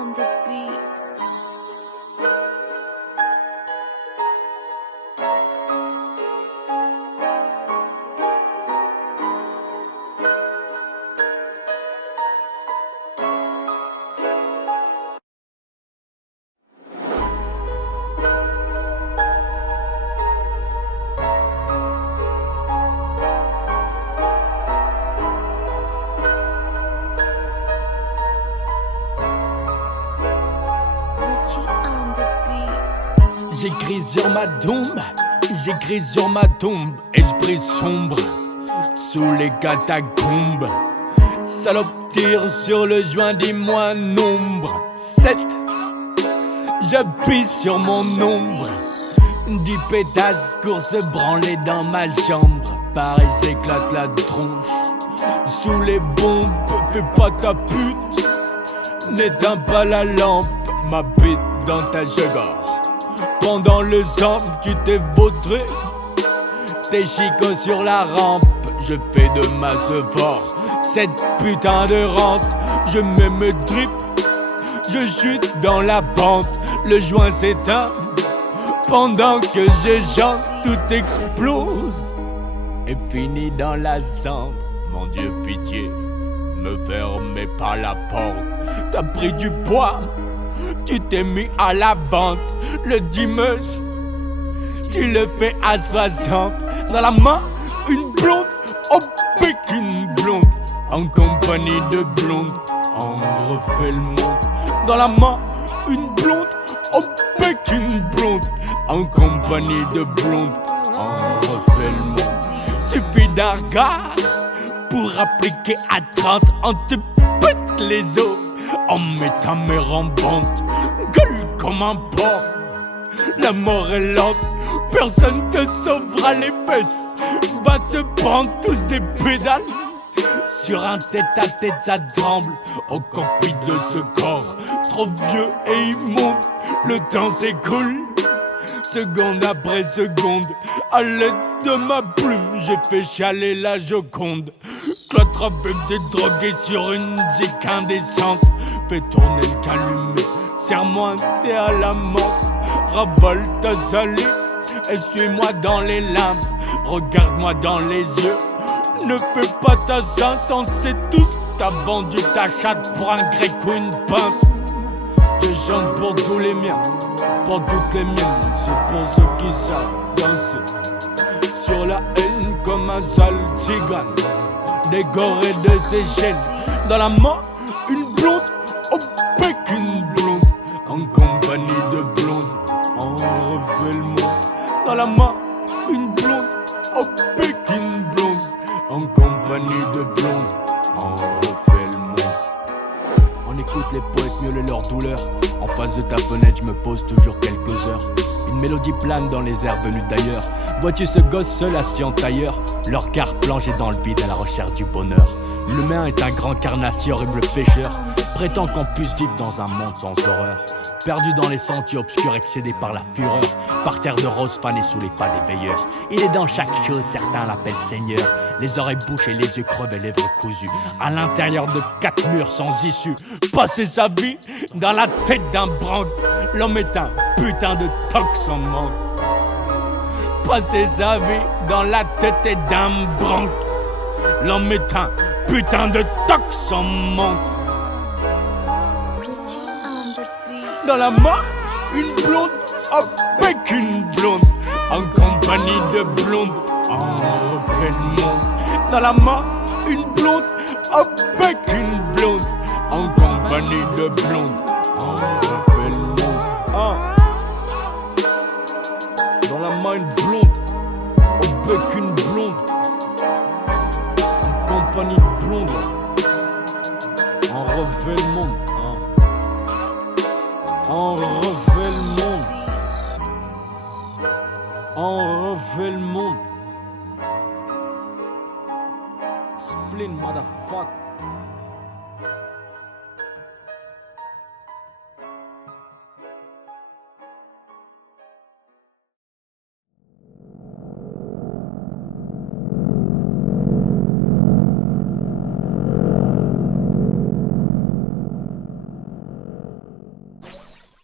on the beats. J'écris sur ma tombe, j'écris sur ma tombe, esprit sombre, sous les catacombes. Salope tire sur le joint, dis-moi nombre. 7, j'appuie sur mon ombre. 10 pétasses courent se branler dans ma chambre. Paris s'éclate la tronche, sous les bombes, fais pas ta pute. N'éteins pas la lampe, ma bite dans ta jugor. Pendant le zamp, tu t'es vautré. T'es chico sur la rampe, je fais de masse fort. Cette putain de rente, je mets mes drips. Je chute dans la pente, le joint s'éteint. Pendant que je chante, tout explose et finit dans la cendre. Mon Dieu, pitié, me fermez pas la porte. T'as pris du poids, tu t'es mis à la vente. Le dimanche, tu le fais à 60. Dans la main, une blonde, oh une blonde. En compagnie de blondes, on refait le monde. Dans la main, une blonde, oh une blonde. En compagnie de blondes, on refait le monde. Suffit d'un regard pour appliquer à 30. On te pète les os en mettant mes rambantes. Gueule comme un porc, la mort est lente, personne te sauvera les fesses. Va te prendre tous des pédales. Sur un tête-à-tête ça tremble au cockpit de ce corps. Trop vieux et immonde, le temps s'écoule. Seconde après seconde, à l'aide de ma plume, j'ai fait chialer la Joconde. Cloître avec des drogués sur une zik indécente. Fais tourner le calumet, serre-moi un thé à la menthe. Ravale ta salée, essuie-moi dans les larmes. Regarde-moi dans les yeux, ne fais pas ta sainte. On sait tous, t'as vendu ta chatte pour un grec ou une pinte. Je chante pour tous les miens, pour toutes les miennes. C'est pour ceux qui savent danser sur la haine comme un sale tzigane, décoré de ses chaînes. Dans la main, une blonde, oh une blonde. En compagnie de blondes, on refait le monde. Dans la main, une blonde, oh une blonde. En compagnie de blondes, on refait le monde. On écoute les poètes miauler leur douleur. En face de ta fenêtre, je me pose toujours quelques heures. Une mélodie plane dans les airs venus d'ailleurs. Vois-tu ce gosse seul assis en tailleur, leur regard plongé dans le vide à la recherche du bonheur. L'humain est un grand carnassier, horrible pêcheur, prétend qu'on puisse vivre dans un monde sans horreur. Perdu dans les sentiers obscurs, excédé par la fureur. Par terre de rose fanée sous les pas des veilleurs. Il est dans chaque chose, certains l'appellent Seigneur. Les oreilles bouchées, les yeux crevés, les lèvres cousues. À l'intérieur de 4 murs sans issue. Passer sa vie dans la tête d'un branque. L'homme est un putain de tox en manque. Passer sa vie dans la tête d'un branque. L'homme est un putain de tox en manque. Dans la main, une blonde, avec une blonde. En compagnie de blondes, on refait le monde. Dans la main, une blonde, avec une blonde. En compagnie de blondes, on refait le monde. Dans la main, une blonde, avec une blonde. En compagnie de blondes, on refait le monde. On refait le monde. On refait le monde. Spleen, motherfucker.